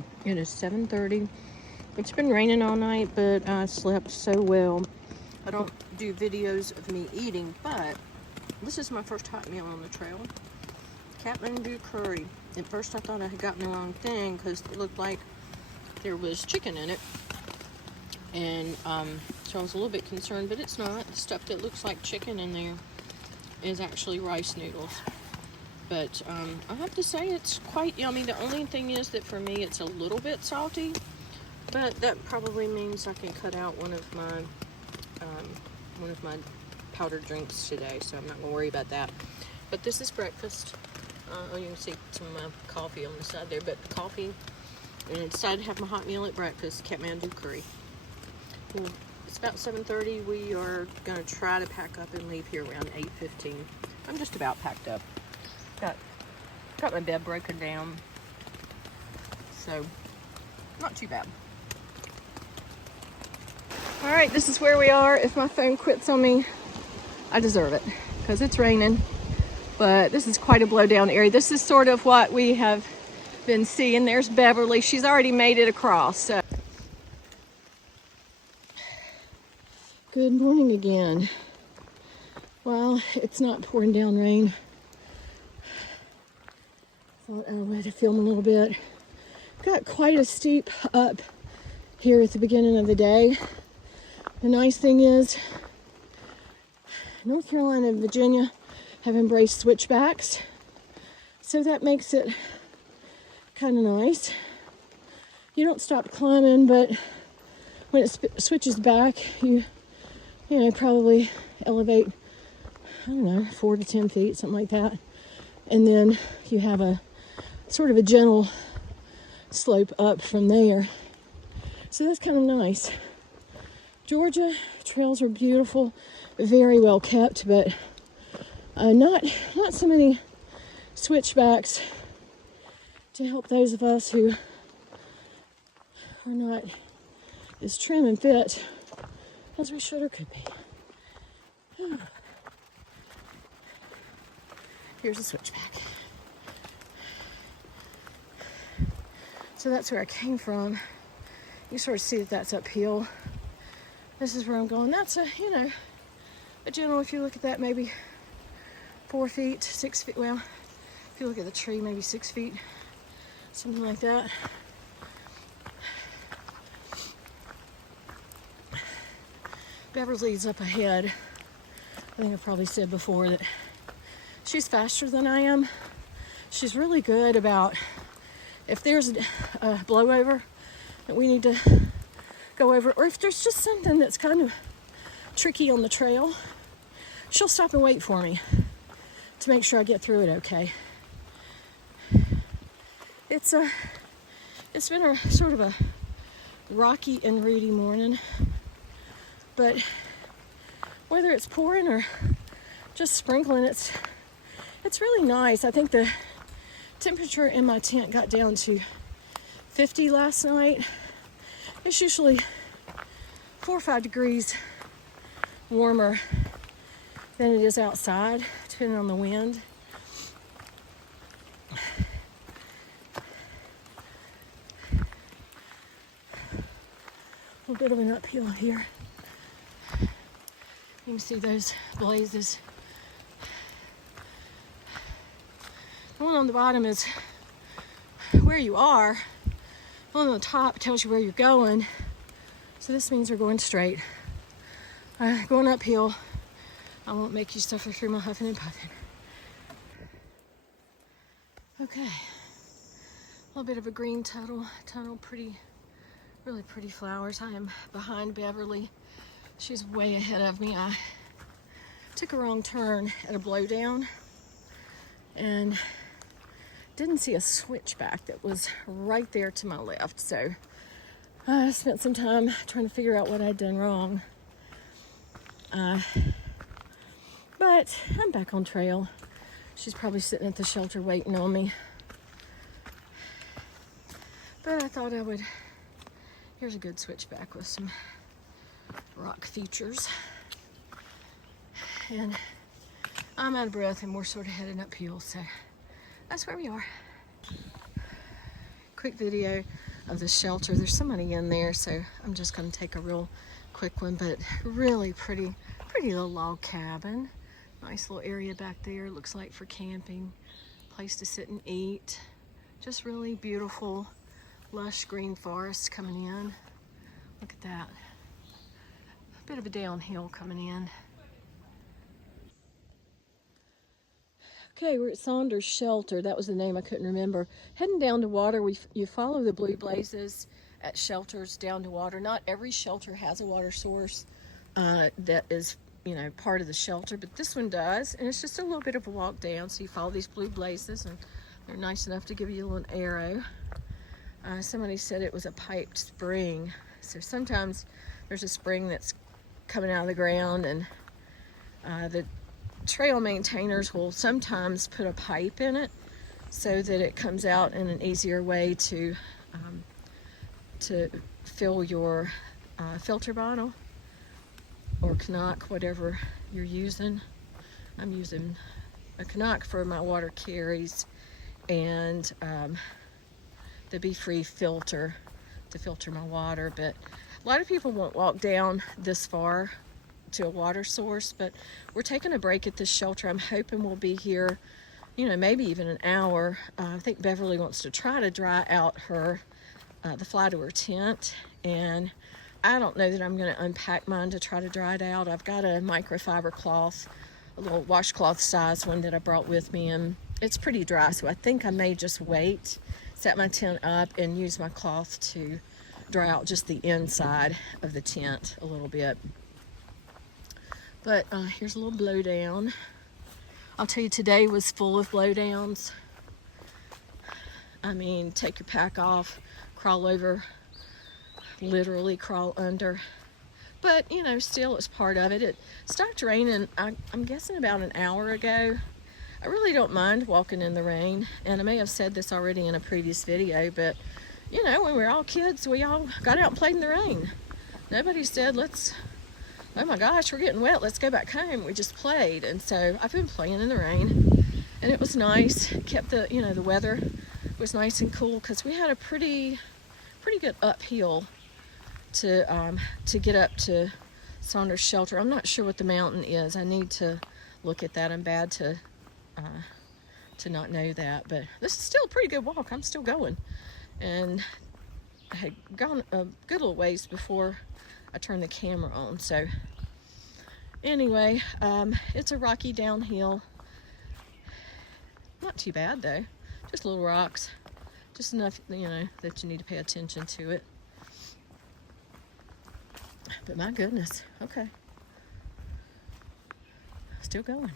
morning. It is 7:30. It's been raining all night, but I slept so well. I don't do videos of me eating, but this is my first hot meal on the trail. Kathmandu curry. At first I thought I had gotten the wrong thing because it looked like there was chicken in it. And so I was a little bit concerned, but it's not. The stuff that looks like chicken in there is actually rice noodles. But I have to say it's quite yummy. The only thing is that for me it's a little bit salty, but that probably means I can cut out one of my powdered drinks today, so I'm not going to worry about that. But this is breakfast. You can see some coffee on the side there, but coffee. And I decided to have my hot meal at breakfast, Kathmandu curry. Well, it's about 7:30. We are going to try to pack up and leave here around 8:15. I'm just about packed up. Got my bed broken down, so not too bad. All right, this is where we are. If my phone quits on me, I deserve it because it's raining, but this is quite a blowdown area. This is sort of what we have been seeing. There's Beverly. She's already made it across. So. Good morning again. Well, it's not pouring down rain. Thought I would film a little bit. Got quite a steep up here at the beginning of the day. The nice thing is North Carolina and Virginia have embraced switchbacks, so that makes it kind of nice. You don't stop climbing, but when it switches back, you know, probably elevate, I don't know, 4 to 10 feet, something like that. And then you have a sort of a gentle slope up from there. So that's kind of nice. Georgia trails are beautiful, very well kept, but not so many switchbacks to help those of us who are not as trim and fit as we should or could be. Here's a switchback. So that's where I came from. You sort of see that that's uphill. This is where I'm going. That's a general, if you look at that, maybe 4 feet, 6 feet. Well, if you look at the tree, maybe 6 feet, something like that. Beverly's up ahead. I think I've probably said before that she's faster than I am. She's really good about, if there's a blowover that we need to go over, or if there's just something that's kind of tricky on the trail, she'll stop and wait for me to make sure I get through it okay. It's been a sort of a rocky and rooty morning, but whether it's pouring or just sprinkling, it's really nice. I think the temperature in my tent got down to 50 last night. It's usually 4 or 5 degrees warmer than it is outside, depending on the wind. A little bit of an uphill here. You can see those blazes. The one on the bottom is where you are. The one on the top tells you where you're going. So this means we're going straight. Going uphill. I won't make you suffer through my huffing and puffing. Okay. A little bit of a green tunnel, really pretty flowers. I am behind Beverly. She's way ahead of me. I took a wrong turn at a blowdown and didn't see a switchback that was right there to my left. So I spent some time trying to figure out what I'd done wrong. But I'm back on trail. She's probably sitting at the shelter waiting on me. But I thought I would, here's a good switchback with some rock features. And I'm out of breath and we're sort of heading uphill, so that's where we are. Quick video. of the shelter. There's somebody in there, so I'm just going to take a real quick one, but really pretty little log cabin. Nice little area back there, looks like for camping. Place to sit and eat. Just really beautiful, lush green forest coming in. Look at that. A bit of a downhill coming in. Okay, we're at Saunders Shelter. That was the name I couldn't remember. Heading down to water, you follow the blue blazes at shelters down to water. Not every shelter has a water source that is, you know, part of the shelter, but this one does, and it's just a little bit of a walk down. So you follow these blue blazes, and they're nice enough to give you a little arrow. Somebody said it was a piped spring, so sometimes there's a spring that's coming out of the ground, and the trail maintainers will sometimes put a pipe in it so that it comes out in an easier way to fill your filter bottle or Canuck, whatever you're using. I'm using a Canuck for my water carries, and the Be Free filter to filter my water. But a lot of people won't walk down this far to a water source, but we're taking a break at this shelter. I'm hoping we'll be here, you know, maybe even an hour. I think Beverly wants to try to dry out her the fly to her tent, and I don't know that I'm going to unpack mine to try to dry it out. I've got a microfiber cloth, a little washcloth size one that I brought with me, and it's pretty dry, so I think I may just wait, set my tent up, and use my cloth to dry out just the inside of the tent a little bit. But here's a little blowdown. I'll tell you, today was full of blowdowns. I mean, take your pack off, crawl over, literally crawl under. But, you know, still it's part of it. It stopped raining, I'm guessing about an hour ago. I really don't mind walking in the rain, and I may have said this already in a previous video, but, you know, when we were all kids, we all got out and played in the rain. Nobody said, oh my gosh, we're getting wet, let's go back home. We just played, and so I've been playing in the rain, and it was nice. Kept the, you know, the weather was nice and cool, because we had a pretty good uphill to get up to Saunders Shelter. I'm not sure what the mountain is. I need to look at that. I'm bad to not know that, but this is still a pretty good walk. I'm still going, and I had gone a good little ways before I turned the camera on. So anyway, it's a rocky downhill. Not too bad though, just little rocks, just enough, you know, that you need to pay attention to it. But my goodness, okay, still going.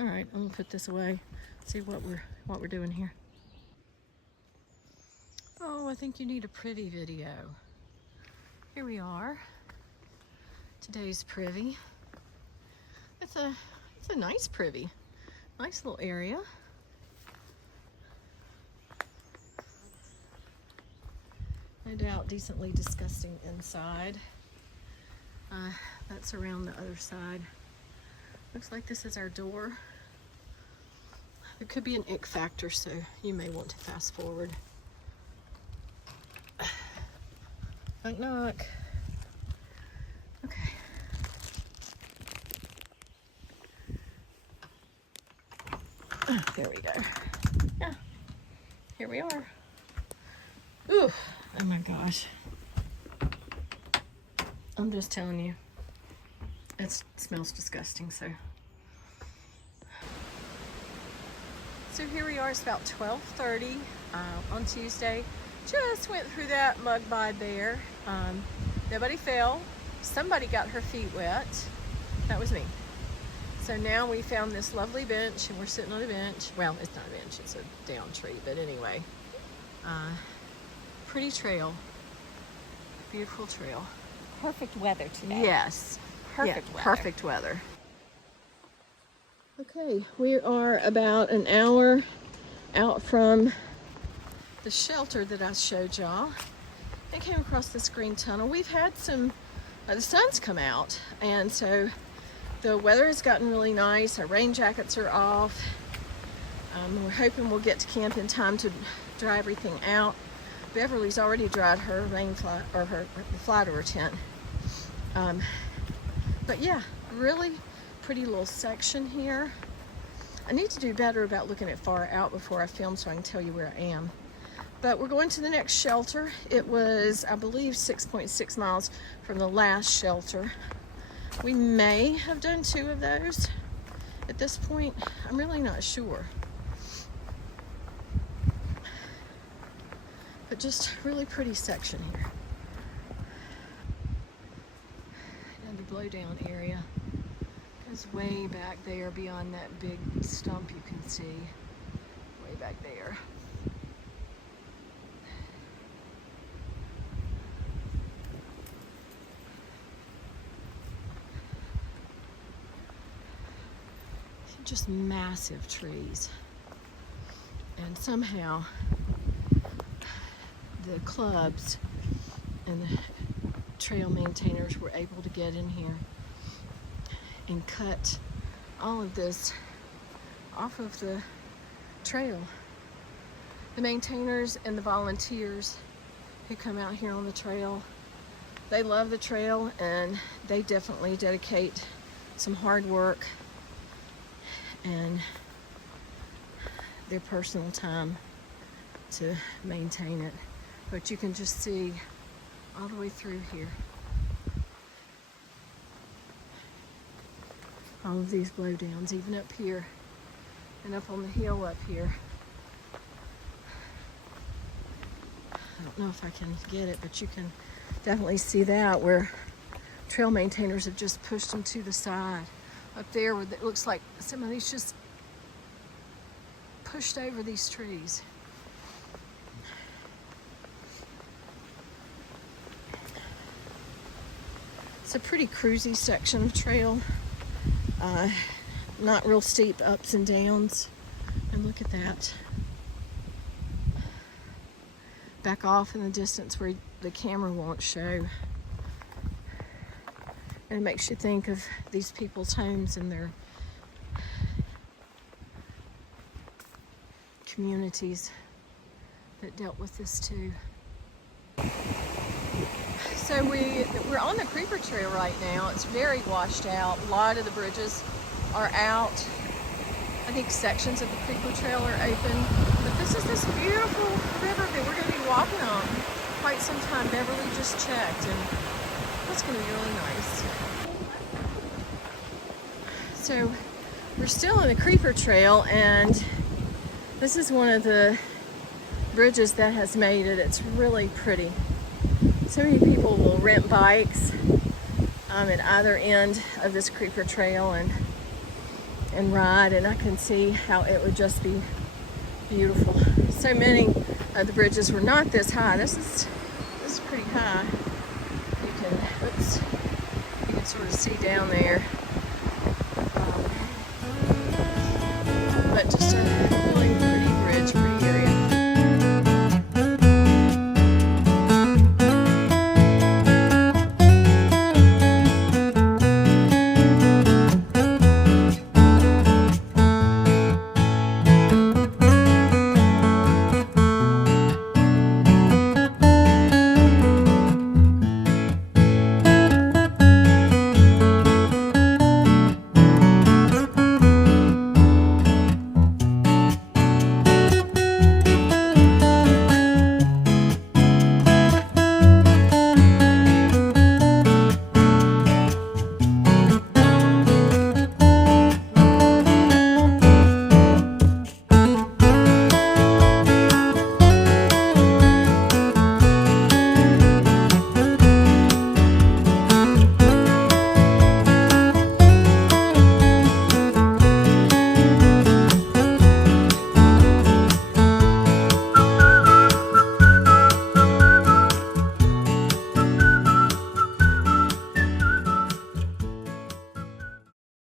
All right, I'm gonna put this away, see what we're doing here. Oh, I think you need a privy video. Here we are. Today's privy. It's a nice privy. Nice little area. No doubt decently disgusting inside. That's around the other side. Looks like this is our door. There could be an ick factor, so you may want to fast forward. Knock, knock. Okay. There we go. Yeah. Here we are. Ooh. Oh my gosh. I'm just telling you. It smells disgusting, so. So here we are, it's about 12:30 on Tuesday. Just went through that mud by there. Nobody fell. Somebody got her feet wet. That was me. So now we found this lovely bench, and we're sitting on a bench. Well, it's not a bench, it's a down tree, but anyway. Pretty trail. Beautiful trail. Perfect weather today. Yes. Perfect weather. Perfect weather. Okay, we are about an hour out from the shelter that I showed y'all and came across this green tunnel. We've had some, the sun's come out, and so the weather has gotten really nice. Our rain jackets are off. We're hoping we'll get to camp in time to dry everything out. Beverly's already dried her rain fly, or the fly to her tent. But yeah, really pretty little section here. I need to do better about looking at far out before I film so I can tell you where I am. But we're going to the next shelter. It was, I believe, 6.6 miles from the last shelter. We may have done 2 of those at this point. I'm really not sure. But just really pretty section here. And the blowdown area goes way back there beyond that big stump you can see. Way back there. Just massive trees. And somehow the clubs and the trail maintainers were able to get in here and cut all of this off of the trail. The maintainers and the volunteers who come out here on the trail, they love the trail, and they definitely dedicate some hard work and their personal time to maintain it. But you can just see all the way through here all of these blowdowns, even up here and up on the hill up here. I don't know if I can get it, but you can definitely see that where trail maintainers have just pushed them to the side. Up there where it looks like somebody's just pushed over these trees. It's a pretty cruisy section of trail. Not real steep ups and downs. And look at that. Back off in the distance where the camera won't show. And it makes you think of these people's homes and their communities that dealt with this too. So we're on the Creeper Trail right now. It's very washed out. A lot of the bridges are out. I think sections of the Creeper Trail are open. But this is this beautiful river that we're going to be walking on quite some time. Beverly just checked, and it's going to be really nice. So we're still on the Creeper Trail, and this is one of the bridges that has made it. It's really pretty. So many people will rent bikes at either end of this Creeper Trail and ride, and I can see how it would just be beautiful. So many of the bridges were not this high. This is pretty high. You can sort of see down there. But just a